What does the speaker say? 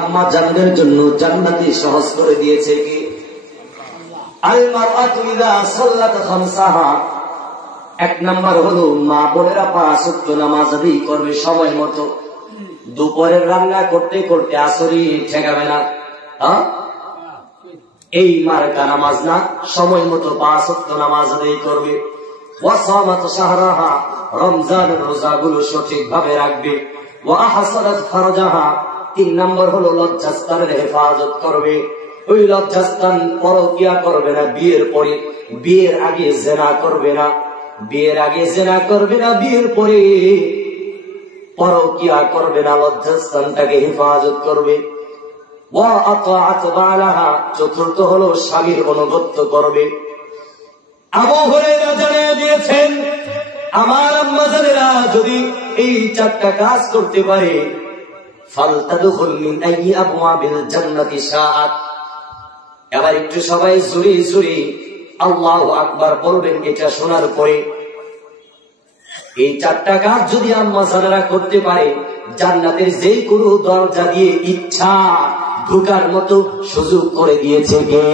আম্মা জানদের জন্য জান্নাতি সহজ করে দিয়েছে কি? আল মারআতু ইযা সাল্লাত খামসাহা, এক নাম্বার হলো মা বোনেরা 5 ওয়াক্ত নামাজ আদায় করবে সময় মতো। দুপুরের রান্না করতে করতে আসরি ঠেকাবে না। এই মার্কা নামাজ না, সময় মতো 5 ওয়াক্ত নামাজ আদায় করবে। ওয়া সামাত শাহরাহা, রমজানের রোজাগুলো সঠিকভাবে রাখবে। ওয়া আহসানাত ফারজাহা, 3 নাম্বার হলো লজ্জাস্থানের হেফাজত করবে। ওই লজ্জাস্থান পরকিয়া করবে না বিয়ের পরে, বিয়ের আগে জিনা করবে না, বিয়ের আগে জিনা করবে না, বিয়ের পরে পরকিয়া করবে না, লজ্জাস্থানটাকে হেফাজত করবে। ওয়া আতাআত বালাহা, চতুর্থ হলো স্বামীর অনুগত্য করবে। আবু হুরায়রা জানিয়ে দিয়েছেন, আমার আম্মা জানেরা যদি এই 4টা কাজ করতে পারে, ফালতাদখুল মিন আইয়ি আবওয়াবিল জান্নাতি শাআত। এবার একটু সবাই জোরে জোরে আল্লাহু আকবার বলবেন এটা শোনার পরে। এই 4টা কাজ যদি আম্মা জানেরা করতে পারে, জান্নাতের যে কোনো দরজা দিয়ে ইচ্ছা ঢোকার মতো সুযোগ করে দিয়েছে কে?